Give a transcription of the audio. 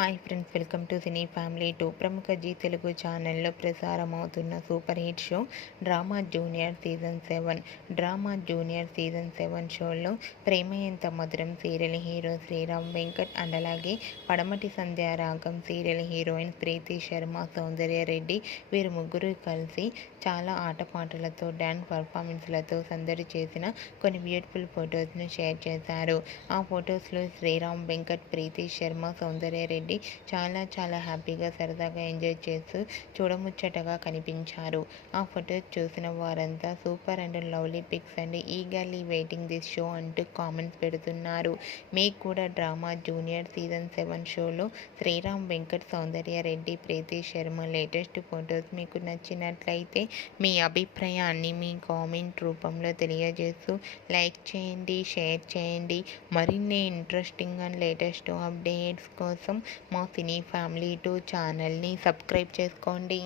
Hi friends, welcome to cine family 2. ప్రముఖ Zee Telugu ఛానల్లో ప్రసారమవుతున్న super hit show drama junior season 7 షోలో Prema Entha Madhuram serial hero Sriram Venkat and అలాగే Padamati Sandhyaragam serial heroine Preethi Sharma, Soundarya Reddy వీరు ముగ్గురు కలిసి చాలా ఆటపాటలతో డ్యాన్స్ పర్ఫార్మెన్స్లతో సందడి చేసిన కొన్ని బ్యూటిఫుల్ ఫొటోస్ను షేర్ చేశారు. ఆ ఫొటోస్లో శ్రీరామ్ వెంకట్, ప్రీతి శర్మ, సౌందర్య రెడ్డి చాలా హ్యాపీగా సరదాగా ఎంజాయ్ చేస్తూ చూడముచ్చటగా కనిపించారు. ఆ ఫొటోస్ చూసిన వారంతా super and lovely pics and eagerly waiting this show అంటూ కామెంట్స్ పెడుతున్నారు. మీకు కూడా డ్రామా జూనియర్ సీజన్ 7 షోలో శ్రీరామ్ వెంకట్, సౌందర్య రెడ్డి, ప్రీతి శర్మ లేటెస్ట్ ఫొటోస్ మీకు నచ్చినట్లయితే మీ అభిప్రాయాన్ని మీ కామెంట్ రూపంలో తెలియజేస్తూ లైక్ చేయండి, షేర్ చేయండి. మరిన్ని ఇంట్రెస్టింగ్ అండ్ లేటెస్ట్ అప్డేట్స్ కోసం మా సినీ ఫ్యామిలీ 2 ఛానల్ని సబ్స్క్రైబ్ చేసుకోండి.